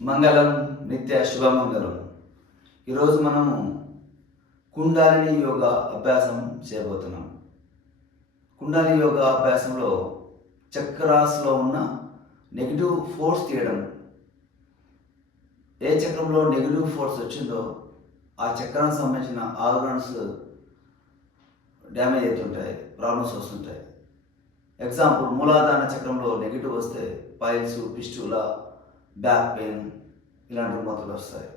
మంగళం నిత్య శుభమంగళం. ఈరోజు మనము కుండాలిని యోగా అభ్యాసం చేయబోతున్నాం. కుండాలిని యోగా అభ్యాసంలో చక్రాస్లో ఉన్న నెగిటివ్ ఫోర్స్ తీయడం. ఏ చక్రంలో నెగిటివ్ ఫోర్స్ వచ్చిందో ఆ చక్రానికి సంబంధించిన ఆర్గన్స్ డ్యామేజ్ అవుతుంటాయి, ప్రాబ్లమ్స్ వస్తుంటాయి. ఎగ్జాంపుల్, మూలాధార చక్రంలో నెగిటివ్ వస్తే పైల్స్, పిస్టులా, బ్యాక్ పెయిన్ ఇలాంటి రుగ్మతలు వస్తాయి.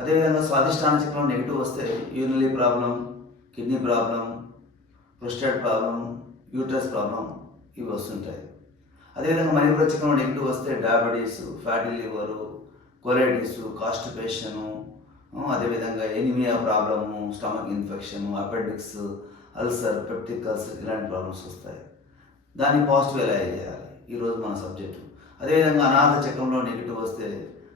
అదేవిధంగా స్వాదిష్టాన చక్రంలో నెగిటివ్ వస్తే urinary problem, kidney problem, prostate problem, uterus problem ఇవి వస్తుంటాయి. అదేవిధంగా మణిపూర చక్రంలో నెగిటివ్ వస్తే diabetes, fatty liver, colitis, constipation, అదేవిధంగా anaemia problem, stomach infection, appendix, ulcer, peptic ulcer ఇలాంటి ప్రాబ్లమ్స్ వస్తాయి. దాన్ని పాజిటివ్ ఎలా చేయాలి ఈరోజు మన సబ్జెక్టు. అదేవిధంగా అనాథ చక్రంలో నెగిటివ్ వస్తే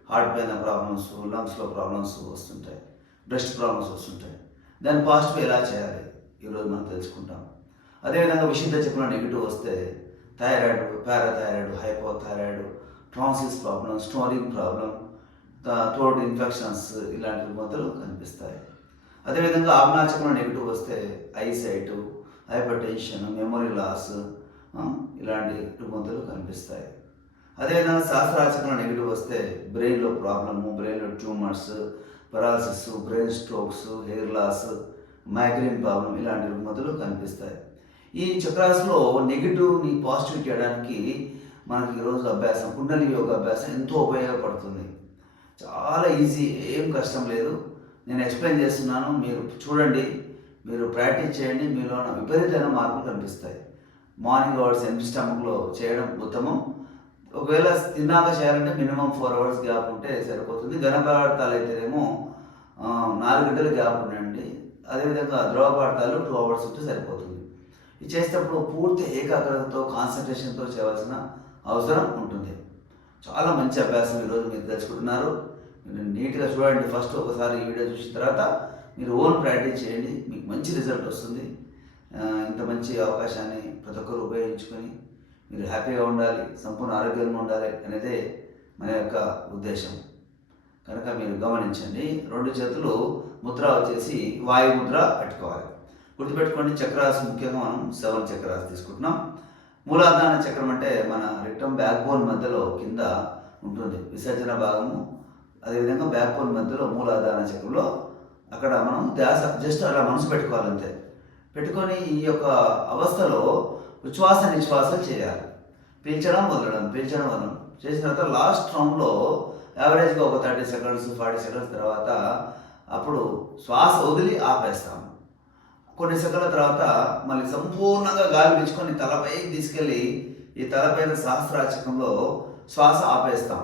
హార్ట్ పైన ప్రాబ్లమ్స్, లంగ్స్లో ప్రాబ్లమ్స్ వస్తుంటాయి, బ్రెస్ట్ ప్రాబ్లమ్స్ వస్తుంటాయి. దాన్ని పాజిటివ్ ఎలా చేయాలి ఈరోజు మనం తెలుసుకుంటాం. అదేవిధంగా విశుద్ధ చక్రంలో నెగిటివ్ వస్తే thyroid, parathyroid, hypothyroid, tonsils problem, snoring problem, throat infections ఇలాంటి రుగ్మతలు కనిపిస్తాయి. అదేవిధంగా ఆజ్ఞాచక్రంలో నెగిటివ్ వస్తే eyesight, hypertension, memory loss ఇలాంటి రుగ్మతలు కనిపిస్తాయి. అదేవిధంగా సహస్రాచక్రంలో నెగిటివ్ వస్తే బ్రెయిన్లో ప్రాబ్లము, బ్రెయిన్లో tumours, paralysis, brain strokes, hair loss, migraine problem ఇలాంటి రుగ్మతలు కనిపిస్తాయి. ఈ చక్రాస్లో నెగిటివ్ని పాజిటివ్ చేయడానికి మనకి ఈరోజు అభ్యాసం, కుండలిని యోగా అభ్యాసం ఎంతో ఉపయోగపడుతుంది. చాలా ఈజీ, ఏం కష్టం లేదు. నేను ఎక్స్ప్లెయిన్ చేస్తున్నాను, మీరు చూడండి, మీరు ప్రాక్టీస్ చేయండి, మీలో విపరీతమైన మార్పులు కనిపిస్తాయి. మార్నింగ్ అవర్స్ ఎంటీ స్టమక్లో చేయడం ఉత్తమం. ఒకవేళ తిన్నాక చేయాలంటే మినిమం 4 hours గ్యాప్ ఉంటే సరిపోతుంది. ఘన పదార్థాలు అయితేనేమో 4 గంటల గ్యాప్ ఉండండి. అదేవిధంగా ద్రవ పదార్థాలు 2 hours ఉంటే సరిపోతుంది. ఇది చేసేటప్పుడు పూర్తి ఏకాగ్రతతో, కాన్సన్ట్రేషన్తో చేయవలసిన అవసరం ఉంటుంది. చాలా మంచి అభ్యాసం ఈరోజు మీరు తెలుసుకుంటున్నారు. మీరు నీట్గా చూడండి. ఫస్ట్ ఒకసారి ఈ వీడియో చూసిన తర్వాత మీరు ఓన్ ప్రాక్టీస్ చేయండి, మీకు మంచి రిజల్ట్ వస్తుంది. ఇంత మంచి అవకాశాన్ని ప్రతి ఒక్కరు ఉపయోగించుకొని మీరు హ్యాపీగా ఉండాలి, సంపూర్ణ ఆరోగ్యంగా ఉండాలి అనేదే మన యొక్క ఉద్దేశం. కనుక మీరు గమనించండి. 2 చేతులు ముద్ర వచ్చేసి వాయు ముద్ర పెట్టుకోవాలి. గుర్తుపెట్టుకోండి, చక్రాస్ ముఖ్యంగా మనం 7 చక్రాస్ తీసుకుంటున్నాం. మూలాధార చక్రం అంటే మన రెక్టమ్ బ్యాక్ బోన్ మధ్యలో కింద ఉంటుంది విసర్జన భాగము. అదేవిధంగా బ్యాక్ బోన్ మధ్యలో మూలాధార చక్రంలో అక్కడ మనం ధ్యాస జస్ట్ అలా మనసు పెట్టుకోవాలంతే. పెట్టుకొని ఈ యొక్క అవస్థలో ఉచ్ఛ్వాస నిశ్వాసాలు చేయాలి. పీల్చడం వదలడం, పీల్చడం వదలడం చేసిన తర్వాత లాస్ట్ రౌండ్లో యావరేజ్గా ఒక 30 seconds 40 seconds తర్వాత అప్పుడు శ్వాస వదిలి ఆపేస్తాము. కొన్ని సెకండ్ల తర్వాత మళ్ళీ సంపూర్ణంగా గాలి పీల్చుకొని తలపైకి తీసుకెళ్ళి ఈ తలపైన సహస్రాచక్రంలో శ్వాస ఆపేస్తాం.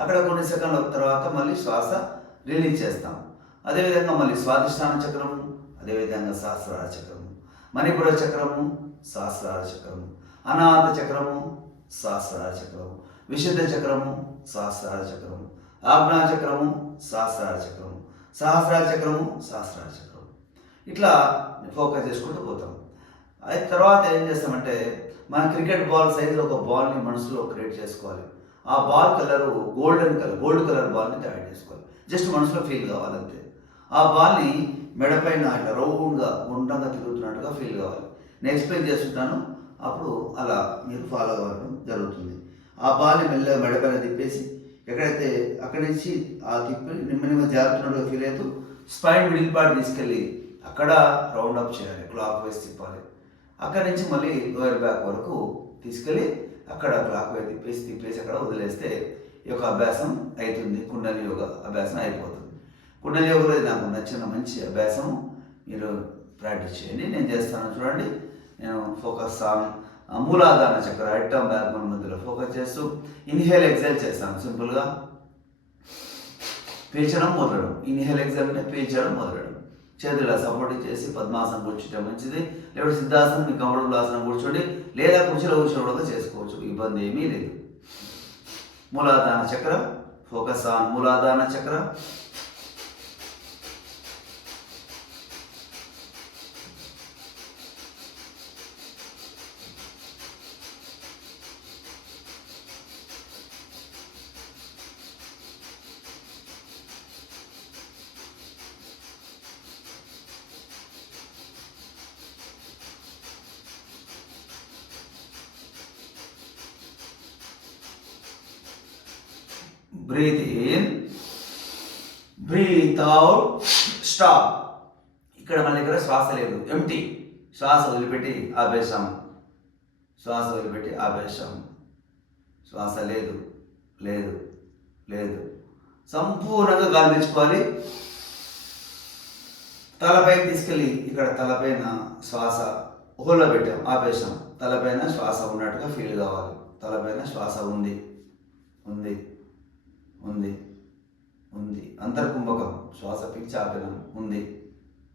అక్కడ కొన్ని సెకండ్ల తర్వాత మళ్ళీ శ్వాస రిలీజ్ చేస్తాం. అదేవిధంగా మళ్ళీ స్వాదిష్టాన చక్రము, అదేవిధంగా సహస్రార చక్రము, మణిపుర చక్రము, సహస్రార చక్రము, అనాథ చక్రము, సహస్రార చక్రము, విశుద్ధ చక్రము, సహస్రార చక్రము, ఆజ్ఞా చక్రము, సహస్రార చక్రము, సహస్రార చక్రము, సహస్రార చక్రము. ఇట్లా ఫోకస్ చేసుకుంటూ పోతాం. అయితే తర్వాత ఏం చేస్తామంటే మన క్రికెట్ బాల్ సైజులో ఒక బాల్ని మనసులో క్రియేట్ చేసుకోవాలి. ఆ బాల్ కలరు గోల్డ్ కలర్ బాల్ని తయారు చేసుకోవాలి. జస్ట్ మనసులో ఫీల్ కావాలంతే. ఆ బాల్ని మెడపైన ఇట్లా రౌండ్గా గుండ్రంగా తిరుగుతున్నట్టుగా ఫీల్ కావాలి. నేను ఎక్స్ప్లెయిన్ చేస్తుంటాను, అప్పుడు అలా మీరు ఫాలో అవ్వడం జరుగుతుంది. ఆ బాల్ని మెల్లగా మెడపైన తిప్పేసి ఎక్కడైతే అక్కడి నుంచి ఆ తిప్పి నిమ్మ జారుతున్నట్టుగా ఫీల్ అవుతూ స్పైన్ మిడిల్ పార్ట్ తీసుకెళ్ళి అక్కడ రౌండ్ అప్ చేయాలి, క్లాక్ వైజ్ తిప్పాలి. అక్కడి నుంచి మళ్ళీ లోయర్ బ్యాక్ వరకు తీసుకెళ్ళి అక్కడ క్లాక్ వైజ్ తిప్పేసి అక్కడ వదిలేస్తే ఈ యొక్క అభ్యాసం అవుతుంది. కుండలిని యోగా అభ్యాసం అయిపోతుంది. కుండలిని యోగాలో నాకు నచ్చిన మంచి అభ్యాసం, మీరు ప్రాక్టీస్ చేయండి. నేను చేస్తాను చూడండి. నేను ఫోకస్ ఆన్ మూలాధార చక్ర రెక్టమ్ బ్యాక్ బోన్ మధ్యలో ఫోకస్ చేస్తూ ఇన్హేల్ ఎక్సైల్ చేస్తాను. సింపుల్గా పీల్చడం వదలడం. ఇన్హేల్ ఎక్సైల్ అంటే పీల్చడం వదలడం. చేతులు సపోర్ట్ చేసి పద్మాసనం కూర్చుంటే మంచిది. లేకపోతే సిద్ధాసనం, మీ కంఫర్టబుల్ ఆసనం కూర్చోండి, లేదా కుర్చీలో కూర్చోవడం చేసుకోవచ్చు, ఇబ్బంది ఏమీ లేదు. మూలాధార చక్ర, focus on Muladhara chakra. Breathe in, breathe out, stop. ఇక్కడ మన దగ్గర శ్వాస లేదు, ఎంటీ. శ్వాస వదిలిపెట్టి ఆపేశాం, శ్వాస వదిలిపెట్టి ఆపేశాం. శ్వాస లేదు, లేదు, లేదు. సంపూర్ణంగా గాలి తెచ్చుకోవాలి. తలపై తీసుకెళ్ళి ఇక్కడ తలపైన శ్వాస హోల్లో పెట్టాం, ఆపేశాం. తలపైన శ్వాస ఉన్నట్టుగా ఫీల్ కావాలి. తలపైన శ్వాస ఉంది, ఉంది, ఉంది, ఉంది. అంతర్కుంభకం. శ్వాస పిలిచి ఆపినాం, ఉంది,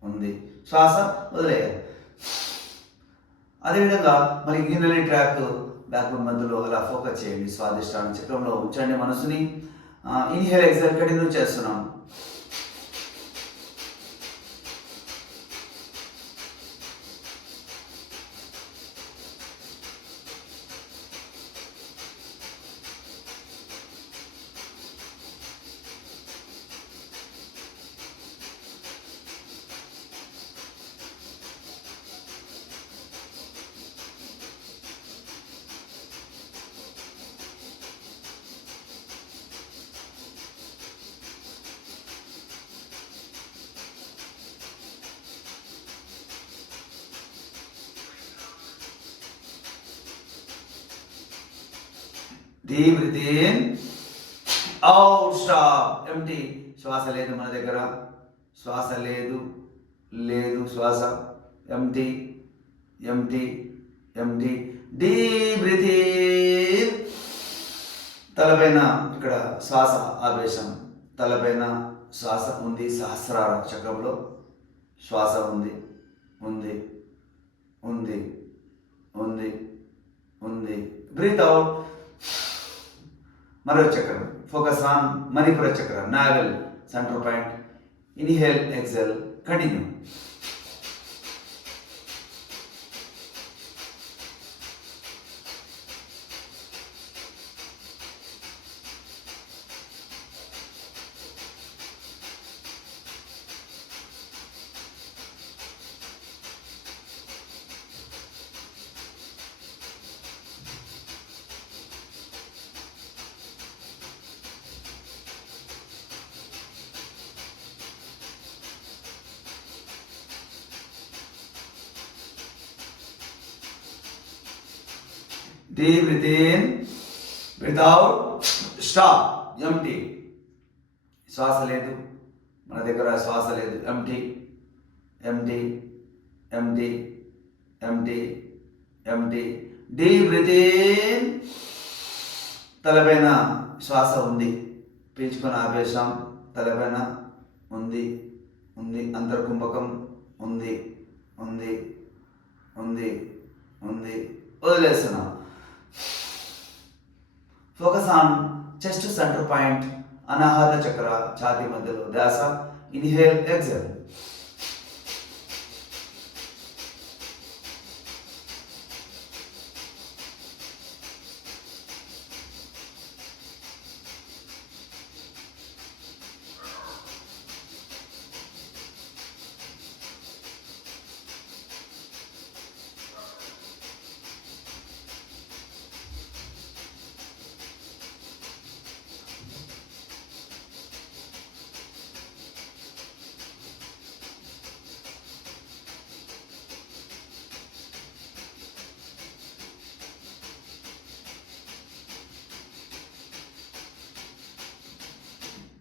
ఉంది. శ్వాస వదిలేయాలి. అదేవిధంగా మరి గిన్నెలి ట్రాక్ బ్యాక్ బోన్ మధ్యలో అలా ఫోకస్ చేయండి. స్వాదిష్టాన చక్రంలో ఉంచండి మనసుని. ఇన్హేల్ ఎక్సెల్ కంటిన్యూ చేస్తున్నాం. Deep breath in, out, stop, empty. శ్వాస లేదు మన దగ్గర, శ్వాస లేదు, లేదు. శ్వాస empty, empty, empty. Deep breath in. తలపైన ఇక్కడ శ్వాస ఆపేశాం. తలపైన శ్వాస ఉంది. సహస్రార చక్రంలో శ్వాస ఉంది, ఉంది, ఉంది, ఉంది, ఉంది. Breathe out. మరో చక్రం. ఫోకస్ ఆన్ మణిపుర చక్రం, navel centre point. Inhale exhale continue. Deep breath in, breathe out, stop, empty. శ్వాస లేదు మన దగ్గర, శ్వాస లేదు. Empty, empty, empty, empty, empty. Deep breath in. తలపైన శ్వాస ఉంది, పీల్చుకొని ఆపేశాం. తలపైన ఉంది, ఉంది. అంతర్కుంభకం ఉంది, ఉంది, ఉంది, ఉంది. వదిలేస్తున్నాం. Focus on chest centre point, అనాహత చక్ర, ఛాతీ మధ్యలో ధ్యాస. Inhale exhale.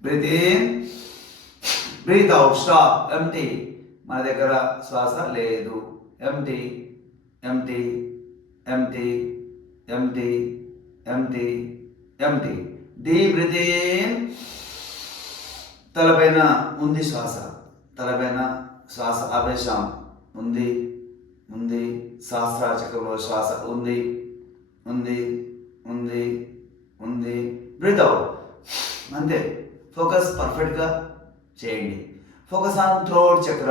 Breathe in, breathe out, stop, empty. మన దగ్గర శ్వాస లేదు. Empty, empty, empty, empty, empty, empty. Deep breath in. తలపైన ఉంది శ్వాస, తలపైన శ్వాస ఆపేశాం. ఉంది, ఉంది. సహస్రార చక్రంలో శ్వాస ఉంది, ఉంది, ఉంది, ఉంది. Breathe out. అంతే. ఫోకస్ పర్ఫెక్ట్గా చేయండి. ఫోకస్ ఆన్ థ్రోట్ చక్ర,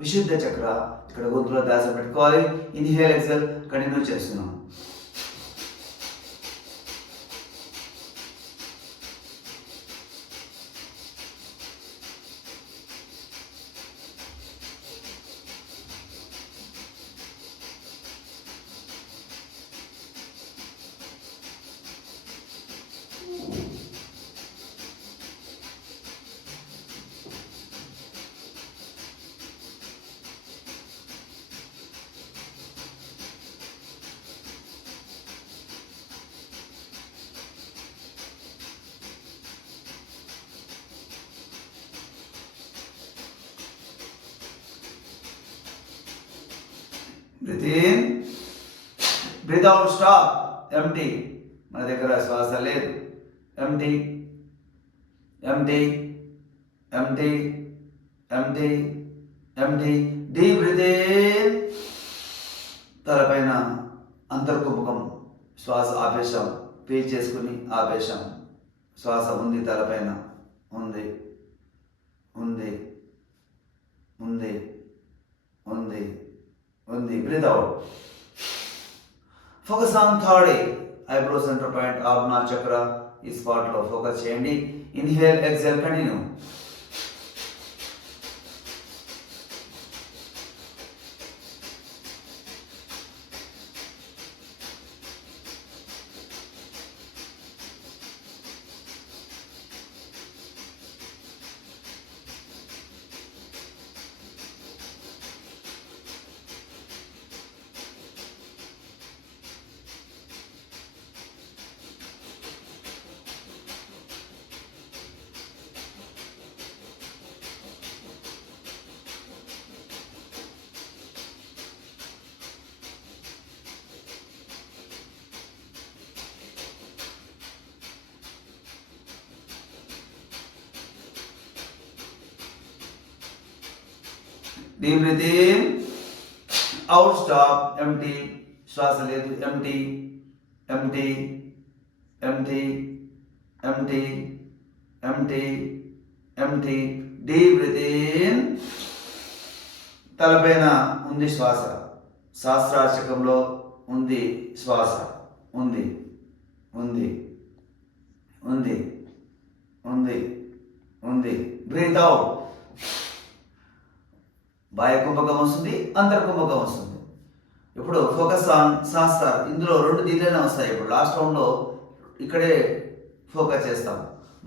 విశుద్ధ చక్ర. ఇక్కడ గొంతులో ధ్యాస పెట్టుకోవాలి. ఇన్హేల్ ఎక్సెల్ కంటిన్యూ చేస్తున్నాం. Breathe in, breathe out, stop, empty. మన దగ్గర శ్వాస లేదు. Empty, empty, empty, empty, empty. Deep breath in, తలపైన అంతర్కుముఖం, శ్వాస ఆపేశాం, పీల్ చేసుకుని ఆపేశాం. శ్వాస ఉంది తలపైన, ఉంది, ఉంది, ఉంది, ఉంది, ఉంది. Breathe out. Focus on third eye, eyebrow centre point, ఆజ్ఞా చక్ర. ఈ స్పాట్లో ఫోకస్ చేయండి. Inhale, exhale, continue. Deep breath in, out, stop, empty. శ్వాస లేదు. Empty, empty, empty, empty, empty, empty. Deep breath in, తలపైన ఉంది శ్వాస, సహస్రారచక్రంలో ఉంది శ్వాస, ఉంది, ఉంది, ఉంది, ఉంది, ఉంది. Breathe out. బాహ్య కుంభకం వస్తుంది, అంతర్కుంభకం వస్తుంది. ఇప్పుడు ఫోకస్ ఆన్ సహస్రార్. ఇందులో రెండు దీనిలోనే వస్తాయి. ఇప్పుడు లాస్ట్ రౌండ్లో ఇక్కడే ఫోకస్ చేస్తాం.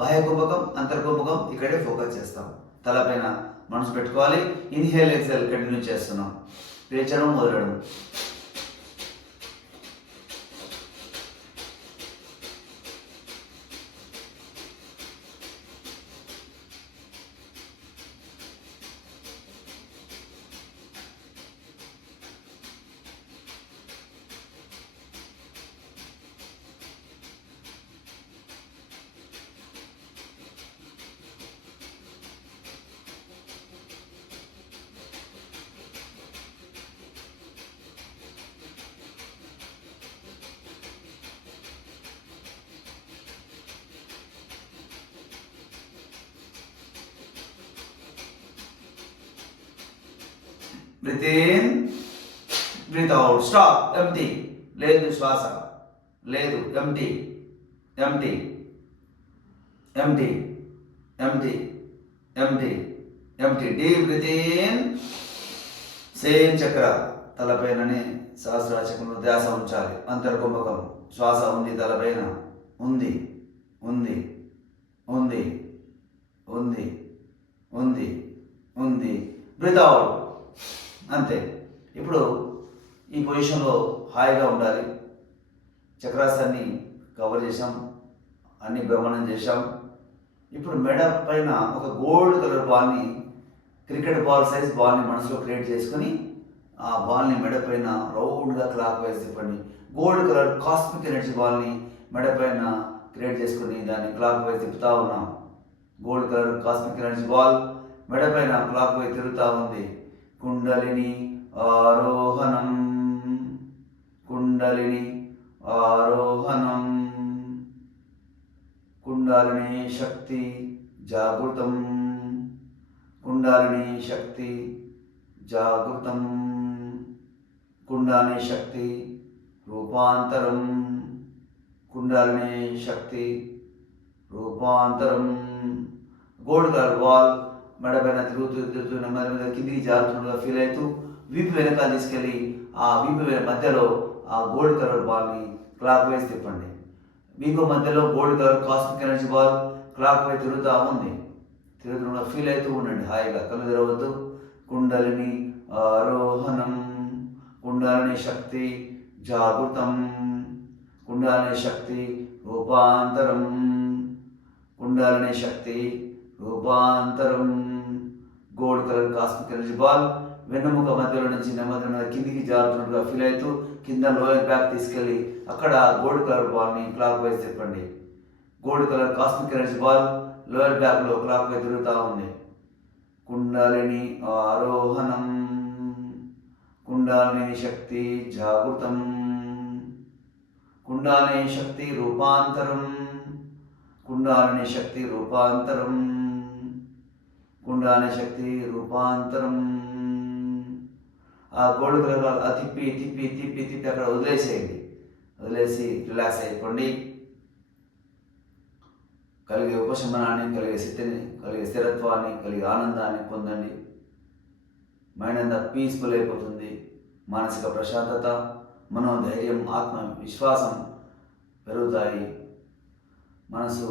బాహ్య కుంభకం, అంతర్కుంభకం ఇక్కడే ఫోకస్ చేస్తాం. తలపైన మనసు పెట్టుకోవాలి. ఇన్హేల్, ఎక్సెల్ కంటిన్యూ చేస్తున్నాం. పేర్చడం మొదలడం. Breathe in, breathe out, stop, empty. లేదు శ్వాస లేదు. Empty, empty, empty, empty, empty, empty. Deep breath in, same చక్ర తలపైననే సహస్రార చక్రంలో ధ్యాస ఉంచాలి. అంతర్కుంభకం, శ్వాస ఉంది తలపైన, ఉంది, ఉంది, ఉంది, ఉంది, ఉంది, ఉంది. Breathe out. అంతే. ఇప్పుడు ఈ పొజిషన్లో హాయిగా ఉండాలి. చక్రాసాన్ని కవర్ చేసాం, అన్ని భ్రమణం చేసాం. ఇప్పుడు మెడ పైన ఒక గోల్డ్ కలర్ బాల్ని, క్రికెట్ బాల్ సైజ్ బాల్ని మనసులో క్రియేట్ చేసుకుని ఆ బాల్ని మెడ పైన రౌండ్గా క్లాక్ వైజ్ తిప్పండి. గోల్డ్ కలర్ కాస్మిక్ ఎనర్జీ బాల్ని మెడ పైన క్రియేట్ చేసుకుని దాన్ని క్లాక్ వైజ్ తిప్పుతూ ఉన్నాం. Gold colour cosmic energy ball మెడ పైన క్లాక్ వైజ్ తిరుగుతూ ఉంది. కుండలిని ఆరోహణం, కుండలిని ఆరోహణం. కుండలిని శక్తి జాగృతం, కుండలిని శక్తి జాగృతం. కుండలిని శక్తి రూపాంతరం, కుండలిని శక్తి రూపాంతరం. గోల్డ్ కలర్ బాల్ మెడ పైన తిరుగుతూ నెమ్మది మీద కిందికి జారుతున్నట్టుగా ఫీల్ అవుతూ వీపు వెనకాల తీసుకెళ్ళి ఆ వీపు మధ్యలో ఆ గోల్డ్ కలర్ బాల్ని క్లాక్ వైజ్ తిప్పండి. వీపు మధ్యలో gold colour cosmic energy ball clock wise తిరుగుతూ ఉంది. తిరుగుతున్న ఫీల్ అవుతూ ఉండండి హాయిగా, కళ్ళు తెరవద్దు. కుండలిని ఆరోహణం, కుండలిని శక్తి జాగృతం, కుండలిని శక్తి రూపాంతరం, కుండలిని శక్తి రూపాంతరం. Gold colour cosmic energy ball వెన్నుముక మధ్యలో నుంచి నెమ్మదిగా కిందికి జారుతున్నట్టుగా ఫీల్ అవుతూ కింద లోయర్ బ్యాక్ తీసుకెళ్ళి అక్కడ గోల్డ్ కలర్ బాల్ని క్లాక్ వైజ్ తిప్పండి. Gold colour cosmic energy ball lower బ్యాక్లో క్లాక్ వైజ్ తిరుగుతూ ఉంది. కుండలిని ఆరోహణం, కుండలిని శక్తి జాగృతం, కుండలిని శక్తి రూపాంతరం, కుండలిని శక్తి రూపాంతరం, కుండలిని శక్తి రూపాంతరం. ఆ గోల్డ్ కలర్ తిప్పి తిప్పి తిప్పి తిప్పి అక్కడ వదిలేసేయండి. వదిలేసి రిలాక్స్ అయిపోండి. కలిగే ఉపశమనాన్ని, కలిగే స్థితిని, కలిగే స్థిరత్వాన్ని, కలిగే ఆనందాన్ని పొందండి. మైండ్ అంతా పీస్ఫుల్ అయిపోతుంది. మానసిక ప్రశాంతత, మనోధైర్యం, ఆత్మ విశ్వాసం పెరుగుతాయి. మనసు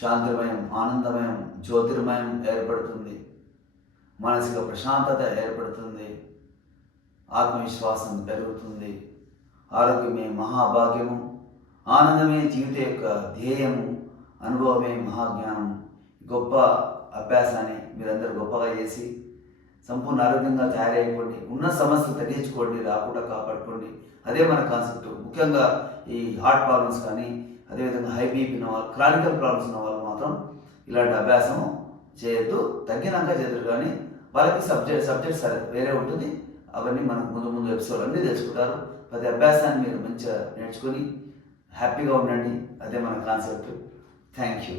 శాంతిమయం, ఆనందమయం, జ్యోతిర్మయం ఏర్పడుతుంది. మానసిక ప్రశాంతత ఏర్పడుతుంది. ఆత్మవిశ్వాసం పెరుగుతుంది. ఆరోగ్యమే మహాభాగ్యము, ఆనందమే జీవిత యొక్క ధ్యేయము, అనుభవమే మహాజ్ఞానం. గొప్ప అభ్యాసాన్ని మీరందరూ గొప్పగా చేసి సంపూర్ణ ఆరోగ్యంగా తయారైపోండి. ఉన్న సమస్యలు తగ్గించుకోండి, రాకుండా కాపాడుకోండి. అదే మన కాన్సెప్ట్. ముఖ్యంగా ఈ హార్ట్ ప్రాబ్లమ్స్ కానీ, అదేవిధంగా హై బీపీ ఉన్న వాళ్ళు, క్రానికల్ ప్రాబ్లమ్స్ ఉన్న వాళ్ళు మాత్రం ఇలాంటి అభ్యాసం చేయొద్దు. తగ్గినాక చేద్దరు. కానీ వాళ్ళకి సబ్జెక్ట్ సరే వేరే ఉంటుంది. అవన్నీ మనకు ముందు ఎపిసోడ్ అన్నీ తెలుసుకుంటారు. ప్రతి అభ్యాసాన్ని మీరు మంచిగా నేర్చుకొని హ్యాపీగా ఉండండి. అదే మన కాన్సెప్ట్. Thank you.